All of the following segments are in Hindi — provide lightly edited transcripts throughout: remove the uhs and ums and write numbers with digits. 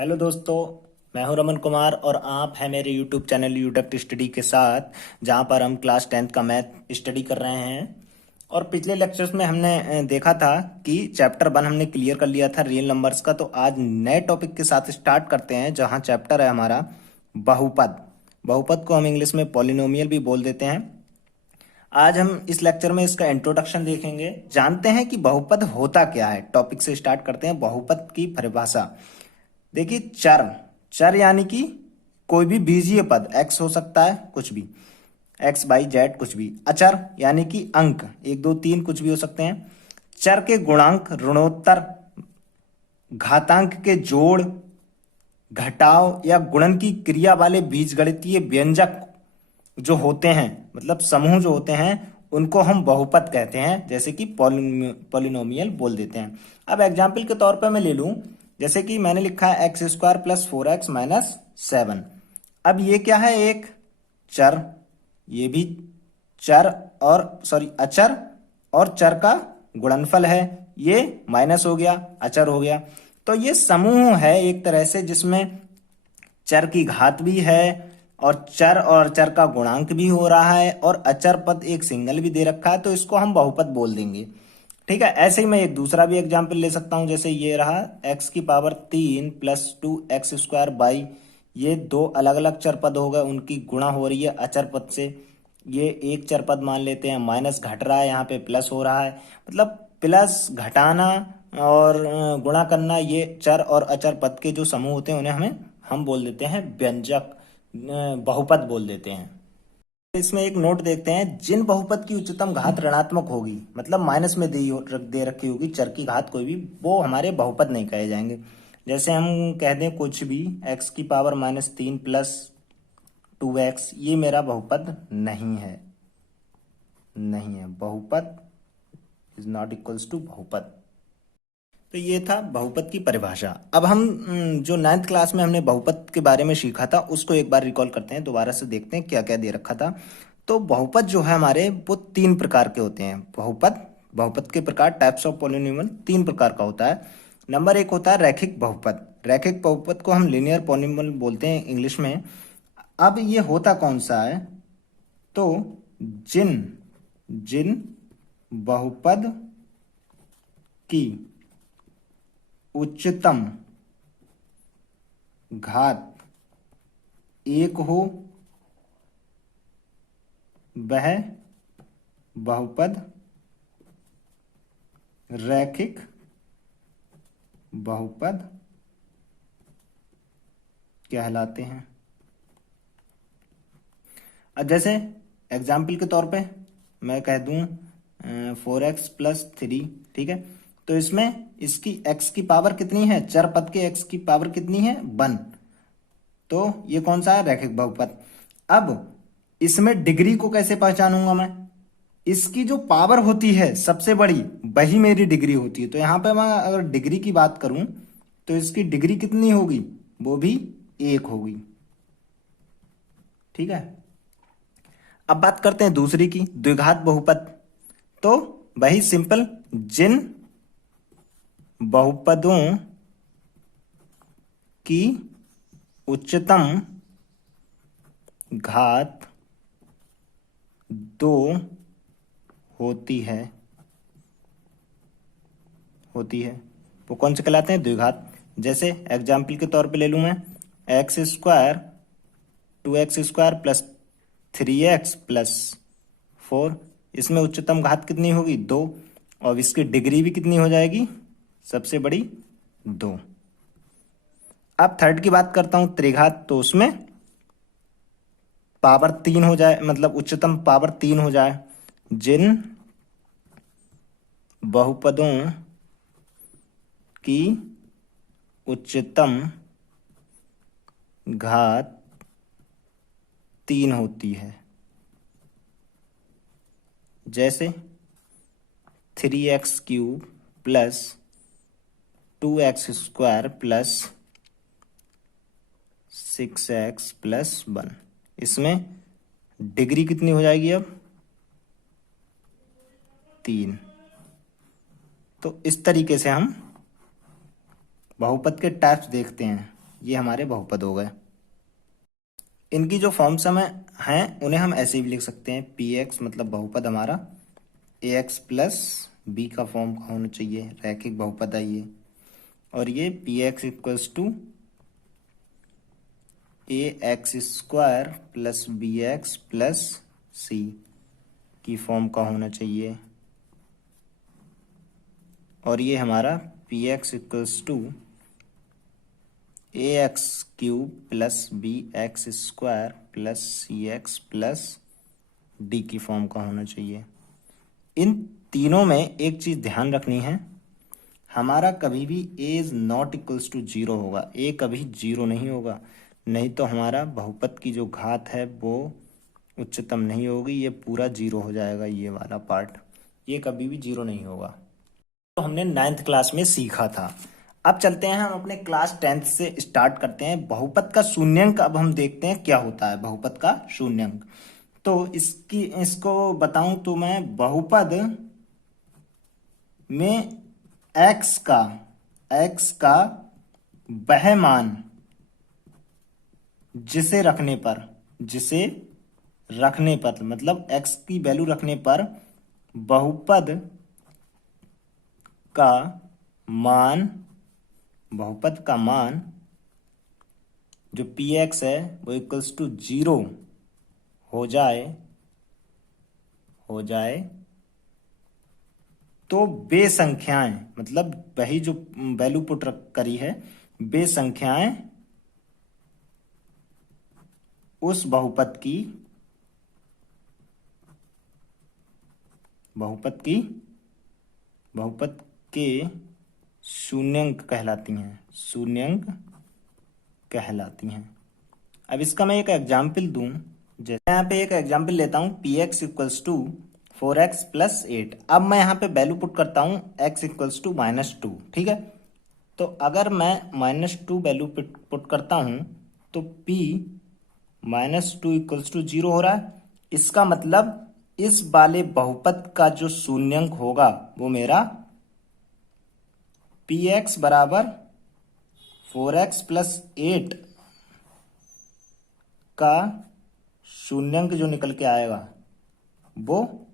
हेलो दोस्तों। मैं हूं रमन कुमार और आप हैं मेरे यूट्यूब चैनल यूडक्ट स्टडी के साथ, जहां पर हम क्लास 10th का मैथ स्टडी कर रहे हैं। और पिछले लेक्चर्स में हमने देखा था कि चैप्टर 1 हमने क्लियर कर लिया था रियल नंबर्स का। तो आज नए टॉपिक के साथ स्टार्ट करते हैं, जहां चैप्टर है हमारा बहुपद। बहुपद को हम इंग्लिश में पॉलिनोमियल भी बोल देते हैं। आज हम इस लेक्चर में इसका इंट्रोडक्शन देखेंगे, जानते हैं कि बहुपद होता क्या है। टॉपिक से स्टार्ट करते हैं, बहुपद की परिभाषा। देखिए, चर चर यानी कि कोई भी बीजीय पद, एक्स हो सकता है, कुछ भी, एक्स वाई जेड कुछ भी। अचर यानी कि अंक, एक दो तीन कुछ भी हो सकते हैं। चर के गुणांक, ऋणोत्तर, घातांक के जोड़, घटाव या गुणन की क्रिया वाले बीजगणितीय व्यंजक जो होते हैं, मतलब समूह जो होते हैं, उनको हम बहुपद कहते हैं, जैसे कि पॉलिनोमियल बोल देते हैं। अब एग्जाम्पल के तौर पे मैं ले लूं, जैसे कि मैंने लिखा है एक्स स्क्वायर प्लस 4x-7। अब ये क्या है? एक चर, ये भी चर और अचर और चर का गुणनफल है। ये माइनस हो गया, अचर हो गया। तो ये समूह है एक तरह से, जिसमें चर की घात भी है और चर का गुणांक भी हो रहा है और अचर पद एक सिंगल भी दे रखा है, तो इसको हम बहुपद बोल देंगे। ठीक है। ऐसे ही मैं एक दूसरा भी एग्जाम्पल ले सकता हूं, जैसे ये रहा x की पावर 3 प्लस 2x² बाई, ये दो अलग अलग चर पद हो गए, उनकी गुणा हो रही है अचर पद से। ये एक चर पद मान लेते हैं, माइनस घट रहा है, यहाँ पे प्लस हो रहा है। मतलब प्लस घटाना और गुणा करना, ये चर और अचर पद के जो समूह होते हैं उन्हें हम बोल देते हैं व्यंजक, बहुपद बोल देते हैं। इसमें एक नोट देखते हैं, जिन बहुपद की उच्चतम घात ऋणात्मक होगी, मतलब माइनस में दे रखी होगी चर की घात कोई भी, वो हमारे बहुपद नहीं कहे जाएंगे। जैसे हम कह दें कुछ भी, x की पावर -3 प्लस 2x, ये मेरा बहुपद नहीं है, नहीं है। बहुपद इज नॉट इक्वल्स टू बहुपद। तो ये था बहुपद की परिभाषा। अब हम जो 9th क्लास में हमने बहुपद के बारे में सीखा था, उसको एक बार रिकॉल करते हैं, दोबारा से देखते हैं क्या क्या दे रखा था। तो बहुपद जो है हमारे, वो 3 प्रकार के होते हैं। बहुपद बहुपद के प्रकार, टाइप्स ऑफ पॉलिनोमियल, 3 प्रकार का होता है। नंबर 1 होता है रैखिक बहुपद। रैखिक बहुपद को हम लीनियर पॉलिनोमियल बोलते हैं इंग्लिश में। अब ये होता कौन सा है? तो जिन जिन बहुपद की उच्चतम घात 1 हो, वह बहुपद रैखिक बहुपद कहलाते हैं। अब जैसे एग्जाम्पल के तौर पे मैं कह दूं 4x प्लस 3, ठीक है। तो इसमें इसकी x की पावर कितनी है? चर पद के x की पावर कितनी है? 1। तो ये कौन सा है? रैखिक बहुपद। अब इसमें डिग्री को कैसे पहचानूंगा मैं? इसकी जो पावर होती है सबसे बड़ी, वही मेरी डिग्री होती है। तो यहां पे मैं अगर डिग्री की बात करूं, तो इसकी डिग्री कितनी होगी? वो भी 1 होगी। ठीक है। अब बात करते हैं दूसरी की, द्विघात बहुपद। तो वही सिंपल, जिन बहुपदों की उच्चतम घात 2 होती है वो कौन से कहलाते हैं? द्विघात। जैसे एग्जाम्पल के तौर पे ले लूं मैं, x² 2x² plus 3x plus 4। इसमें उच्चतम घात कितनी होगी? 2। और इसकी डिग्री भी कितनी हो जाएगी? सबसे बड़ी 2। अब थर्ड की बात करता हूं, त्रिघात। तो उसमें पावर 3 हो जाए, मतलब उच्चतम पावर 3 हो जाए। जिन बहुपदों की उच्चतम घात 3 होती है, जैसे 3x³ plus 2x² plus 6x plus 1। इसमें डिग्री कितनी हो जाएगी अब? 3। तो इस तरीके से हम बहुपद के टाइप्स देखते हैं। ये हमारे बहुपद हो गए। इनकी जो फॉर्म्स हमें हैं उन्हें हम ऐसे भी लिख सकते हैं, पी एक्स मतलब बहुपद हमारा ए एक्स प्लस बी का फॉर्म का होना चाहिए, रैखिक बहुपद है ये। और ये p x equals to a x square plus b x plus c की फॉर्म का होना चाहिए। और ये हमारा p x equals to a x cube plus b x square plus c x plus d की फॉर्म का होना चाहिए। इन तीनों में एक चीज़ ध्यान रखनी है, हमारा कभी भी a is not equals to zero होगा, ए कभी जीरो नहीं होगा, नहीं तो हमारा बहुपद की जो घात है वो उच्चतम नहीं होगी, ये पूरा जीरो हो जाएगा, ये वाला पार्ट, ये कभी भी जीरो नहीं होगा। तो हमने 9th क्लास में सीखा था। अब चलते हैं हम अपने क्लास 10th से स्टार्ट करते हैं। बहुपद का शून्यंक अब हम देखते हैं क्या होता है बहुपद का शून्यंक। तो इसको बताऊं तो मैं बहुपद में x का वह मान जिसे रखने पर मतलब x की वैल्यू रखने पर बहुपद का मान जो पी एक्स है वो इक्वल्स टू जीरो हो जाए तो बेसंख्याएं, मतलब वही जो वैल्यू पुट करी है, बेसंख्याएं उस बहुपद के शून्यंक कहलाती हैं। अब इसका मैं एक एग्जाम्पल दूं, जैसे यहाँ पे एक एग्जाम्पल लेता हूं, P x equals to 4x plus 8। अब मैं यहाँ पे वैल्यू पुट करता हूँ x इक्वल्स टू -2, ठीक है। तो अगर मैं -2 वैल्यू पुट करता हूँ तो p -2 इक्वल्स टू 0 हो रहा है। इसका मतलब इस वाले बहुपद का जो शून्यंक होगा वो मेरा पी एक्स बराबर 4x प्लस 8 का शून्यंक जो निकल के आएगा वो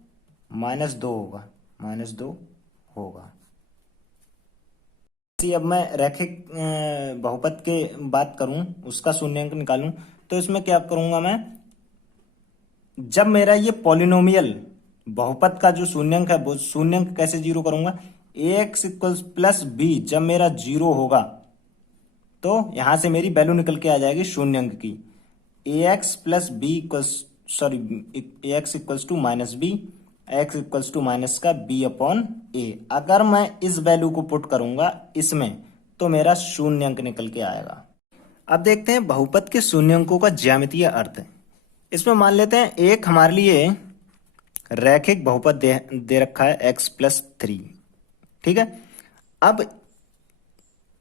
-2 होगा। अब मैं रैखिक बहुपद के बात करूं, उसका शून्यंक निकालूं, तो इसमें क्या करूंगा मैं, जब मेरा ये पॉलिनोमियल बहुपद का जो शून्यंक है वो शून्यंक कैसे जीरो करूंगा, ए एक्स इक्वल्स प्लस बी जब मेरा जीरो होगा तो यहां से मेरी वैल्यू निकल के आ जाएगी शून्यंक की, a x plus b equals a x equals to minus b, x equals to minus का बी अपॉन ए। अगर मैं इस वैल्यू को पुट करूंगा इसमें तो मेरा शून्यंक निकल के आएगा। अब देखते हैं बहुपद के शून्यंकों का ज्यामितीय अर्थ। इसमें मान लेते हैं एक हमारे लिए रैखिक बहुपद दे रखा है x प्लस 3, ठीक है। अब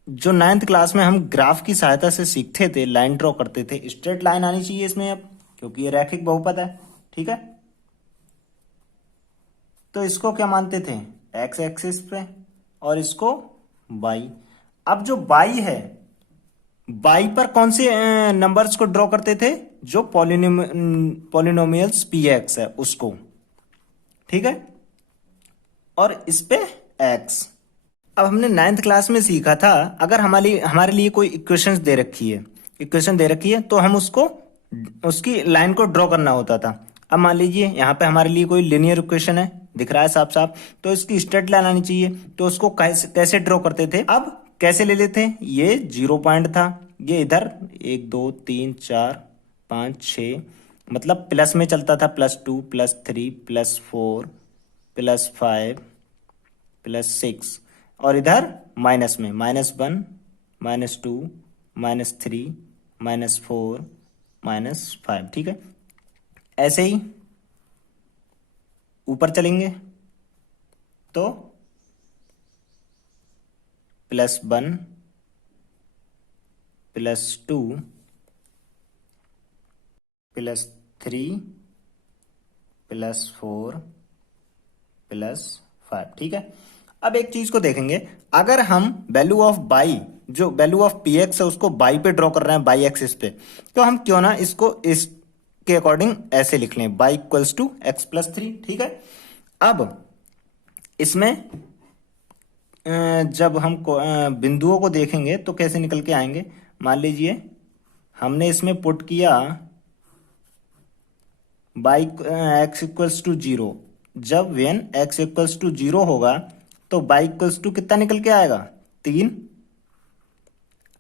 जो 9th क्लास में हम ग्राफ की सहायता से सीखते थे, लाइन ड्रॉ करते थे, स्ट्रेट लाइन आनी चाहिए इसमें अब, क्योंकि ये रैखिक बहुपद है, ठीक है। तो इसको क्या मानते थे, x एक्सिस पे, और इसको y। अब जो y है, y पर कौन से नंबर्स को ड्रॉ करते थे, जो पॉलिनोमियल्स पी एक्स है उसको, ठीक है, और इस पे x। अब हमने 9th क्लास में सीखा था, अगर हमारे लिए कोई इक्वेशन दे रखी है तो हम उसकी लाइन को ड्रॉ करना होता था। अब मान लीजिए यहाँ पे हमारे लिए कोई लिनियर इक्वेशन है, दिख रहा है साफ साफ, तो इसकी स्ट्रेट लाइन आनी चाहिए, तो उसको कैसे ड्रॉ करते थे, अब कैसे ले लेते हैं, ये 0 पॉइंट था, ये इधर 1 2 3 4 5 6, मतलब प्लस में चलता था, +2 +3 +4 +5 +6, और इधर माइनस में -1 -2 -3 -4 -5, ठीक है। ऐसे ही ऊपर चलेंगे तो +1 +2 +3 +4 +5, ठीक है। अब एक चीज को देखेंगे, अगर हम वैल्यू ऑफ y जो वैल्यू ऑफ पी एक्स है उसको बाई पे ड्रॉ कर रहे हैं, बाई एक्सिस पे, तो हम क्यों ना इसको इसके अकॉर्डिंग ऐसे लिख लें, y equals to x plus 3। ठीक है, अब इसमें जब हम बिंदुओं को देखेंगे तो कैसे निकल के आएंगे। मान लीजिए हमने इसमें पुट किया बाई एक्स इक्वल्स टू 0, जब वेन एक्स इक्वल्स टू 0 होगा तो बाई इक्वल्स टू कितना निकल के आएगा, 3।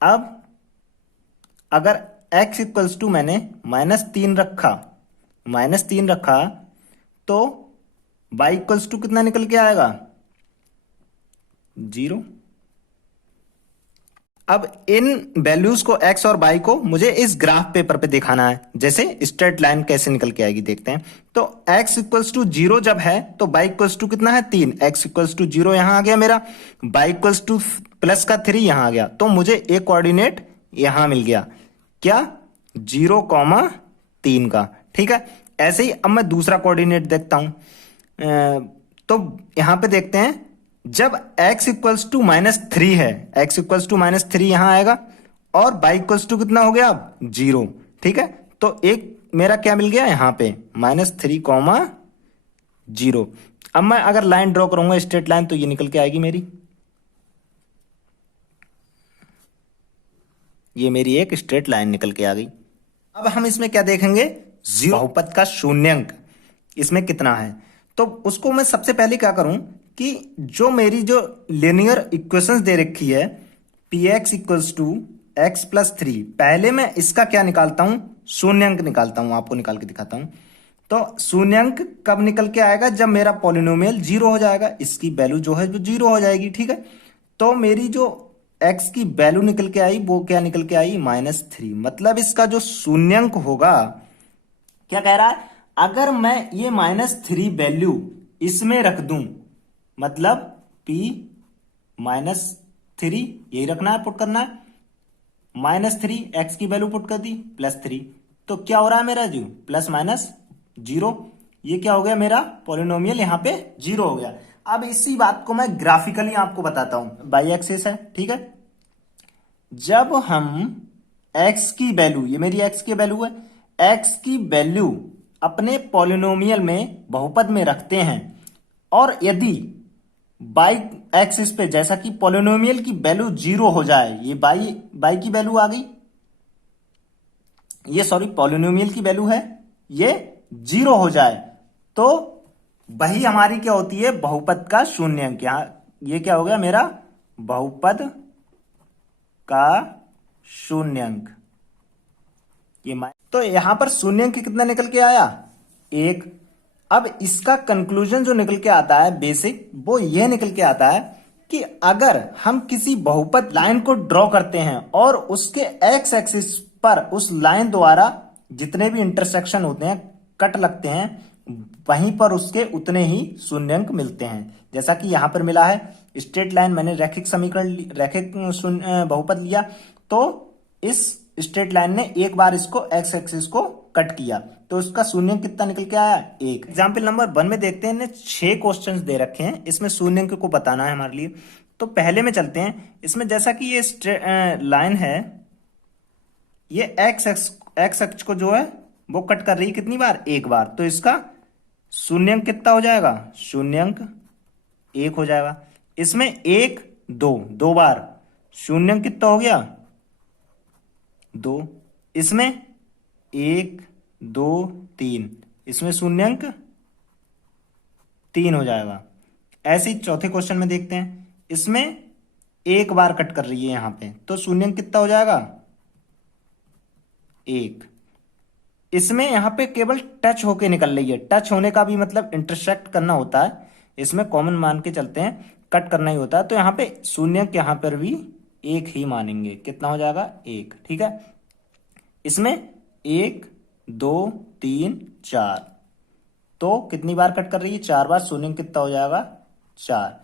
अब अगर x इक्वल्स टू मैंने -3 रखा, -3 रखा तो y इक्वल्स टू कितना निकल के आएगा, 0। अब इन वैल्यूज को x और y को मुझे इस ग्राफ पेपर पे दिखाना है, जैसे स्ट्रेट लाइन कैसे निकल के आएगी देखते हैं। तो x इक्वल्स टू 0 जब है तो y इक्वल्स टू कितना है, 3। x इक्वल्स टू 0 यहां आ गया मेरा, y इक्वल्स टू प्लस का 3 यहां आ गया, तो मुझे एक कोऑर्डिनेट यहां मिल गया, क्या, 0,3 का। ठीक है, ऐसे ही अब मैं दूसरा कोऑर्डिनेट देखता हूं। तो यहां पे देखते हैं जब x इक्वल्स टू -3 है, x इक्वल्स टू -3 यहां आएगा और y इक्वल्स टू कितना हो गया अब, 0। ठीक है, तो एक मेरा क्या मिल गया यहां पे, -3,0। अब मैं अगर लाइन ड्रॉ करूंगा स्ट्रेट लाइन तो ये निकल के आएगी मेरी, ये मेरी एक स्ट्रेट लाइन निकल के आ गई। अब हम इसमें क्या देखेंगे, 0 बहुपद का शून्यंक इसमें कितना है। तो उसको मैं सबसे पहले क्या करूं कि जो मेरी जो लिनियर इक्वेशंस दे रखी है P x equals to x plus 3, पहले मैं इसका क्या निकालता हूं, शून्यंक निकालता हूं, आपको निकाल के दिखाता हूं। तो शून्यंक कब निकल के आएगा, जब मेरा पॉलिनोमियल 0 हो जाएगा, इसकी वैल्यू जो है वो 0 हो जाएगी। ठीक है, तो मेरी जो x की वैल्यू निकल के आई वो क्या निकल के आई, -3। मतलब इसका जो शून्यंक होगा, क्या कह रहा है, अगर मैं ये -3 वैल्यू इसमें रख दूं, मतलब p -3 यही रखना है, पुट करना है, -3 x की वैल्यू पुट कर दी, +3, तो क्या हो रहा है मेरा जी, प्लस माइनस 0। ये क्या हो गया मेरा पॉलिनोमियल यहां पे 0 हो गया। अब इसी बात को मैं ग्राफिकली आपको बताता हूं, बाई एक्सिस है। ठीक है, जब हम x की वैल्यू, ये मेरी x की वैल्यू है, x की वैल्यू अपने पॉलिनोमियल में बहुपद में रखते हैं और यदि बाई एक्सिस पे, जैसा कि पॉलिनोमियल की वैल्यू 0 हो जाए, ये बाई की वैल्यू आ गई, ये सॉरी पॉलिनोमियल की वैल्यू है, ये 0 हो जाए तो वही हमारी क्या होती है, बहुपद का शून्यंक। यहां ये क्या हो गया मेरा, बहुपद का शून्यंक। ये तो यहां पर शून्यंक कितना निकल के आया, 1। अब इसका कंक्लूजन जो निकल के आता है बेसिक, वो ये निकल के आता है कि अगर हम किसी बहुपद लाइन को ड्रॉ करते हैं और उसके एक्स एक्सिस पर उस लाइन द्वारा जितने भी इंटरसेक्शन होते हैं, कट लगते हैं, वहीं पर उसके उतने ही शून्यंक मिलते हैं। जैसा कि यहां पर मिला है, स्ट्रेट लाइन मैंने रैखिक समीकरण, रैखिक बहुपद लिया, तो इस स्ट्रेट लाइन ने एक बार इसको एक्स एक्सिस को कट किया तो उसका शून्यंक कितना निकल के आया, 1। एग्जाम्पल नंबर 1 में देखते हैं, 6 क्वेश्चंस दे रखे हैं, इसमें शून्यंक को बताना है हमारे लिए। तो पहले में चलते हैं, इसमें जैसा कि ये लाइन है, ये एक्स एक्स को जो है वो कट कर रही है कितनी बार, 1 बार, तो इसका शून्यंक कितना हो जाएगा, शून्यंक 1 हो जाएगा। इसमें 1 2 बार, शून्यंक कितना हो गया, 2। इसमें 1 2 3, इसमें शून्यंक 3 हो जाएगा। ऐसे ही चौथे क्वेश्चन में देखते हैं, इसमें 1 बार कट कर रही है यहां पे, तो शून्यंक कितना हो जाएगा, 1। इसमें यहां पे केवल टच होके निकल रही है, टच होने का भी मतलब इंटरसेक्ट करना होता है, इसमें कॉमन मान के चलते हैं, कट करना ही होता है, तो यहां पे शून्यंक यहां पर भी 1 ही मानेंगे, कितना हो जाएगा, 1। ठीक है, इसमें 1 2 3 4, तो कितनी बार कट कर रही है, 4 बार, शून्यंक कितना हो जाएगा, 4।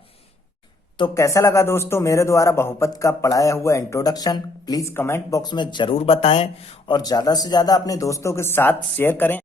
तो कैसा लगा दोस्तों मेरे द्वारा बहुपद का पढ़ाया हुआ इंट्रोडक्शन, प्लीज कमेंट बॉक्स में जरूर बताएं और ज्यादा से ज्यादा अपने दोस्तों के साथ शेयर करें।